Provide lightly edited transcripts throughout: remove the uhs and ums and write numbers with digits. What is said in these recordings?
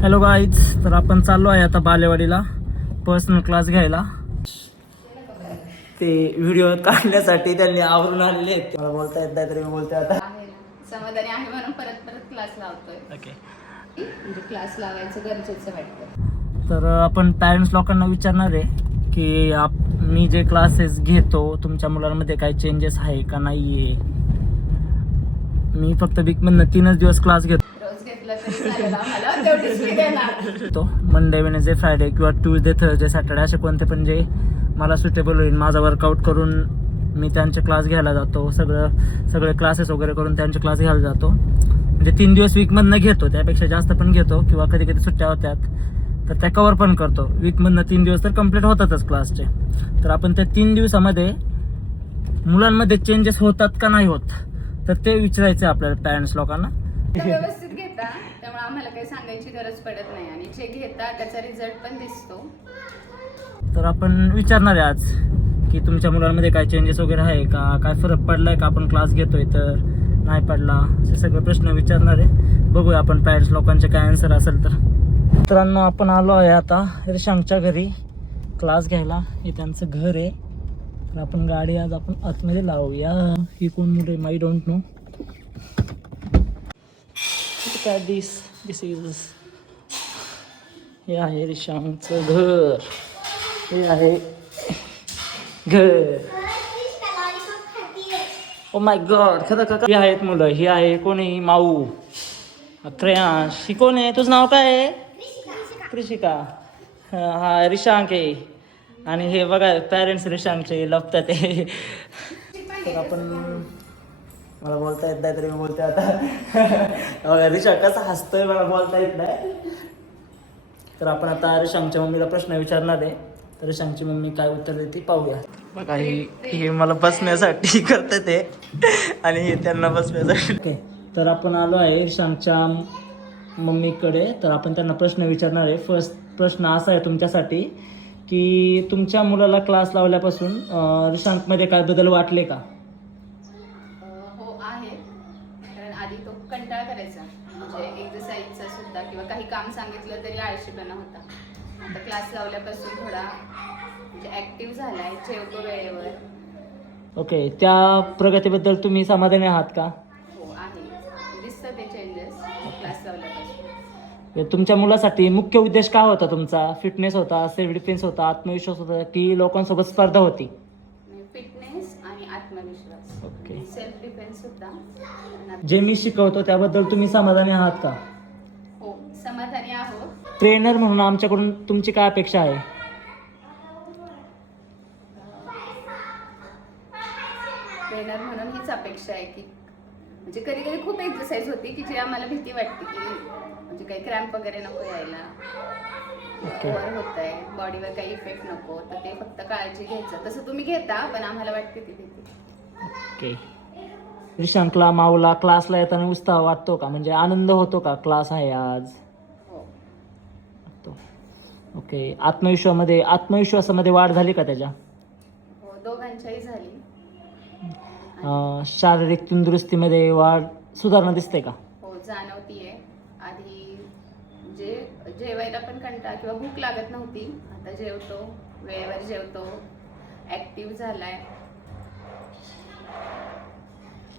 Hello guys, तर आपण चाललो आहे आता बालेवाडीला पर्सनल क्लास घ्यायला. ते व्हिडिओ काढण्यासाठी त्यांनी आवरून आणले आहेत. मला बोलता येत नाही तरी मी बोलते आता. समाधानी आहे म्हणून परत परत क्लास लावतोय. ओके, म्हणजे क्लास लावायचं गरजेचं वाटतं. तर आपण पॅरेंट्स लोकांना विचारणार आहे की मी जे क्लासेस घेतो तुमच्या मुलांमध्ये काही चेंजेस आहे का नाही आहे. मी फक्त वीकमधनं 3च दिवस क्लास घेतो. रोज घेतलं तरी चालेल, आम्हाला तेवढीच फी देणार. तो मंडे, वेडनेसडे, फ्रायडे किंवा ट्यूजडे, थर्सडे, सॅटर्डे असे कोणते पण जे मला सुटेबल होईल, माझा वर्कआउट करून मी त्यांचे क्लास घ्यायला जातो. सगळे क्लासेस वगैरे करून त्यांचे क्लास घ्यायला जातो. म्हणजे 3 दिवस वीकमधनं घेतो, त्यापेक्षा जास्त पण घेतो किंवा कधी कधी सुट्ट्या होत्यात तर त्या कवर पण करतो. वीकमधनं 3 दिवस तर कंप्लीट होतातच क्लासचे. तर आपण त्या 3 दिवसामध्ये मुलांमध्ये चेंजेस होतात का नाही होत तर ते विचारायचं आहे आपल्याला पॅरेंट्स लोकांना. व्यवस्थित घेता त्यामुळे आम्हाला काही सांगायची गरज पडत नाही आणि जे घेता त्याचा रिझल्ट पण दिसतो. तर आपण विचारणार आहे आज की तुमच्या मुलांमध्ये काय चेंजेस वगैरे आहे का, काय फरक पडलाय का, आपण क्लास घेतोय तर नाही पडला, असे सगळे प्रश्न विचारणार आहे. बघूया आपण पॅरेंट्स लोकांचे काय आन्सर असेल तर. मित्रांनो, आपण आलो आहे आता रिशांकच्या घरी क्लास घ्यायला. हे त्यांचं घर आहे. तर आपण गाडी आज आपण आतमध्ये लावूया. ही कोण मुले माय डोंट नो. काय दिस इज, हे आहे रिशांकचं घर. हे आहे घर. ओ माय गॉड, खरं का? ही आहेत मुलं. ही आहे कोणी माऊ, श्रेयांश. ही कोण आहे? तुझं नाव काय आहे? कृषिका. हा रिशांक आहे. आणि हे बघा पॅरेंट्स रिशांकचे लपतात आहे. तर आपण, मला बोलता येत नाही तरी मी बोलते आता. रिशांक कसा हसतोय, मला बोलता येत नाही. तर आपण आता रिशांकच्या मम्मीला प्रश्न विचारणार आहे. तर रिशांकची मम्मी काय उत्तर देते पाहूया. बघा, हे मला बसण्यासाठी करते ते आणि हे त्यांना बसण्यासाठी. ओके, तर आपण आलो आहे रिशांकच्या मम्मीकडे. तर आपण त्यांना प्रश्न विचारणार आहे. फर्स्ट प्रश्न असा आहे तुमच्यासाठी की तुमच्या मुलाला क्लास लावल्यापासून रिशांकमध्ये काय बदल वाटले का? हो आहे, कारण आधी तो कंटाळा करायचा, म्हणजे एक्सरसाइजचा सुद्धा किंवा काही काम सांगितलं तरी आळशीपणा होता. आता क्लास लावल्यापासून थोडा म्हणजे ऍक्टिव्ह झालाय, जेवतो वेळेवर. ओके, त्या प्रगतीबद्दल तुम्ही समाधानी आहात का? हो आहे, दिसतं ते चेंजेस क्लास लावल्यापासून. तुमच्या मुलासाठी मुख्य उद्देश काय होता तुमचा? फिटनेस होता, सेल्फ डिफेन्स होता, आत्मविश्वास होता की लोकांसोबत स्पर्धा होती? फिटनेस आणि आत्मविश्वास. ओके. सेल्फ डिफेन्स सुद्धा. जे मी शिकवतो त्याबद्दल तुम्ही समाधानी आहात का? हो, समाधानी आहोत. ट्रेनर म्हणून आमच्याकडून तुमची काय अपेक्षा आहे? ट्रेनर म्हणून हीच अपेक्षा आहे की म्हणजे कधी कधी खूप एक्सरसाइज होती की जी आम्हाला भीती वाटते की म्हणजे काही क्रॅम्प वगैरे नको यायला, ओव्हर होत आहे, बॉडीवर काही इफेक्ट नको, तर ते फक्त काळजी घ्यायचं. तसं तुम्ही घेता पण आम्हाला वाटते ती भीती. ओके. रिशांकला माऊला क्लासला येताना उत्साह वाटतो का? म्हणजे आनंद होतो का क्लास आहे आज? हो. ओके. आत्मविश्वासामध्ये वाढ झाली का त्याच्या? हो, दोघांच्याही झाली. शारीरिक तंदुरुस्तीमध्ये वाढ, सुधारणा दिसते का? हो, जाणवतीये. आधी जे जेवायला पण कंटाळा किंवा भूक लागत नव्हती, आता जेवतो, वेळेवर जेवतो, ऍक्टिव्ह झालाय.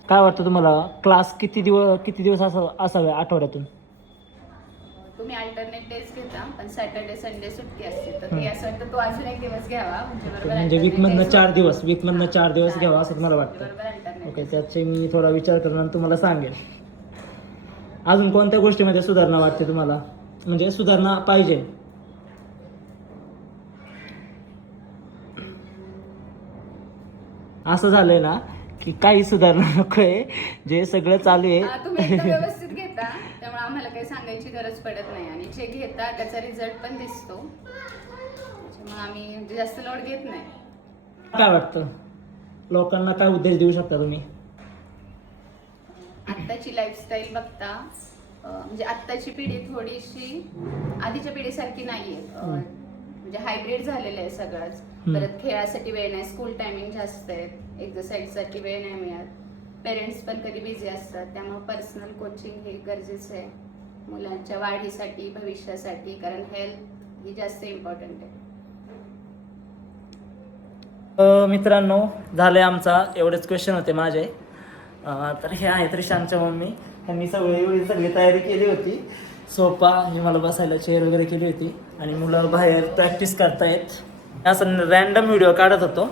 काय वाटतं तुम्हाला, क्लास किती दिवस असावे आठवड्यातून? तुम्ही अल्टरनेट डेज घेता पण सॅटर्डे संडे सुट्टी असते, तर ते असं वाटतं तो अजून एक दिवस घ्यावा म्हणजे बरोबर. म्हणजे वीकमधनं 4 दिवस घ्यावा असं तुम्हाला वाटतं? बरोबर अल्टरनेट. ओके, त्याचे मी थोडा विचार करून तुम्हाला सांगेल. अजून कोणत्या गोष्टीमध्ये सुधारणा वाटते तुम्हाला, म्हणजे सुधारणा पाहिजे? असं झालंय ना की काही सुधारणा नकोय, जे सगळं चालू आहे. तुम्ही एकदम व्यवस्थित घेता त्यामुळे आम्हाला काही सांगायची गरज पडत नाही आणि जे घेता त्याचा रिझल्ट पण दिसतो, मग आम्ही जास्त लोड घेत नाही. काय वाटतं, लोकांना काय उपदेश देऊ शकता तुम्ही? आत्ताची लाईफस्टाईल बघता म्हणजे आत्ताची पिढी थोडीशी आधीच्या पिढीसारखी नाहीये, म्हणजे हायब्रिड झालेलं आहे सगळंच. परत खेळासाठी वेळ नाही, स्कूल टायमिंग जास्त आहेत, एक्सरसाइजसाठी वेळ नाही मिळत, पेरेंट्स पण कधी बिझी असतात, त्यामुळे पर्सनल कोचिंग हे गरजेचं आहे. मुलांच्या वाढीसाठी, भविष्यासाठी, कारण हेल्थ ही जास्त इम्पॉर्टंट आहे. मित्रांनो, झाले आमचा एवढेच क्वेश्चन होते माझे. तर हे आहेत रिशांच्या मम्मी. त्यांनी सगळी तयारी केली होती. सोफा हे मला बसायला चेअर वगैरे केली होती आणि मुलं बाहेर प्रॅक्टिस करतायत. असं रॅन्डम व्हिडिओ काढत होतो.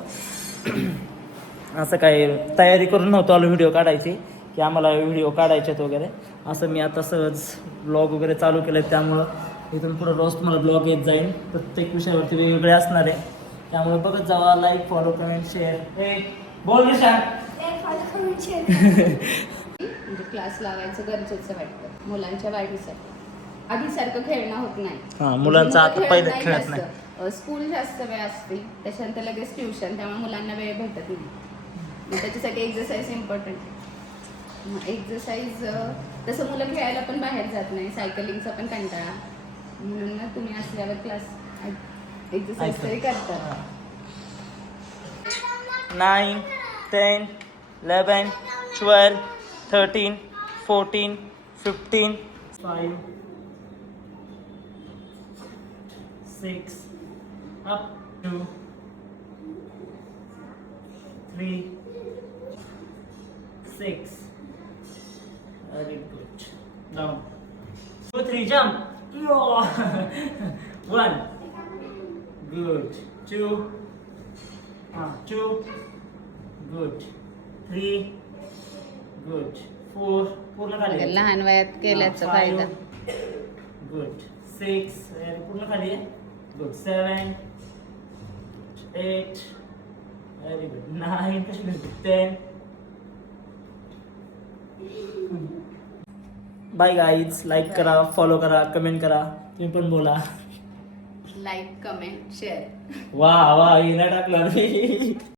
असं काय तयारी करून नव्हतो आलो व्हिडिओ काढायची की आम्हाला व्हिडिओ काढायचे वगैरे. असं मी आता सहज ब्लॉग वगैरे चालू केलं, त्यामुळं इथून पुढं रोज तुम्हाला ब्लॉग येत जाईल. प्रत्येक विषयावरती वेगवेगळे असणार आहे, त्यामुळे बघत जावा. Like, follow, comment, share. हे बोल रिशांक. म्हणजे क्लास लावायचं गरजेचं वाटतं मुलांच्या वाढीसाठी. आधीसारखं खेळणं होत नाही. हां, मुलांचं आता खेळत पहिलं नाही खेळत नाही. जास्त. स्कूल जास्त वेळ असते, त्याच्यानंतर लगेच ट्युशन, त्यामुळे मुलांना वेळ भेटत नाही. मग त्याच्यासाठी एक्झरसाइज इम्पॉर्टंट आहे. एक्झरसाइज तसं मुलं खेळायला पण बाहेर जात नाही, सायकलिंगचा पण कंटाळा, म्हणून ना तुम्ही असल्यावर क्लास एक्झरसाइज तरी करता. 9, 10, 11, 12, 13, 14, 15, 5, 6, up 2, 3, 6. Very good. Down. 2, 3, jump. 1. Good. 2. 2. Good. 3. Good. 4. पूर्ण खाली. लहान वयात केल्याचा फायदा. गुड. 6. पूर्ण खाली आहे. Good. 7. 8. Very good. 9. 10. Bye guys. Like करा, फॉलो करा, कमेंट करा. तुम्ही पण बोला. Like, comment, share. वा वा, हे नाही टाकलं.